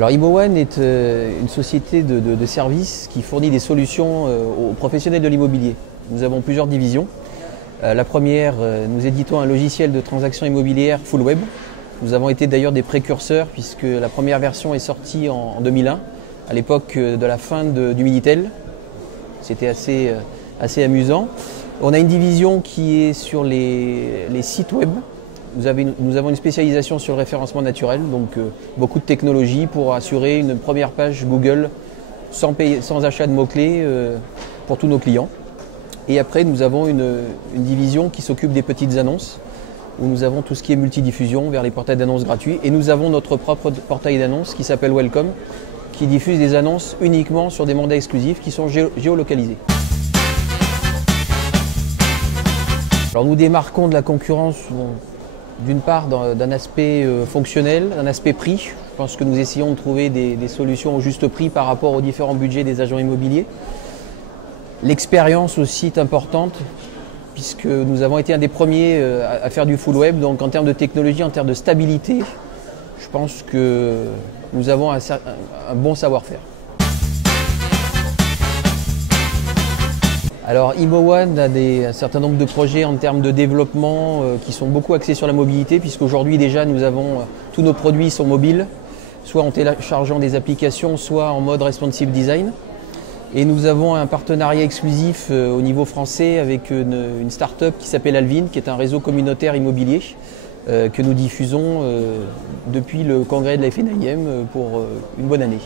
Alors ImoOne est une société de services qui fournit des solutions aux professionnels de l'immobilier. Nous avons plusieurs divisions. La première, nous éditons un logiciel de transaction immobilière full web. Nous avons été d'ailleurs des précurseurs puisque la première version est sortie en 2001, à l'époque de la fin du Minitel. C'était assez amusant. On a une division qui est sur les sites web. Nous avons une spécialisation sur le référencement naturel, donc beaucoup de technologies pour assurer une première page Google sans achat de mots-clés pour tous nos clients. Et après, nous avons une division qui s'occupe des petites annonces, où nous avons tout ce qui est multidiffusion vers les portails d'annonces gratuits. Et nous avons notre propre portail d'annonces qui s'appelle Welcome, qui diffuse des annonces uniquement sur des mandats exclusifs qui sont géolocalisés. Alors nous démarquons de la concurrence d'une part d'un aspect fonctionnel, d'un aspect prix. Je pense que nous essayons de trouver des solutions au juste prix par rapport aux différents budgets des agents immobiliers. L'expérience aussi est importante puisque nous avons été un des premiers à faire du full web. Donc en termes de technologie, en termes de stabilité, je pense que nous avons un bon savoir-faire. Alors ImoOne a un certain nombre de projets en termes de développement qui sont beaucoup axés sur la mobilité, puisqu'aujourd'hui déjà nous avons tous nos produits sont mobiles, soit en téléchargeant des applications, soit en mode responsive design. Et nous avons un partenariat exclusif au niveau français avec une start-up qui s'appelle Alvin, qui est un réseau communautaire immobilier que nous diffusons depuis le congrès de la FNIM pour une bonne année.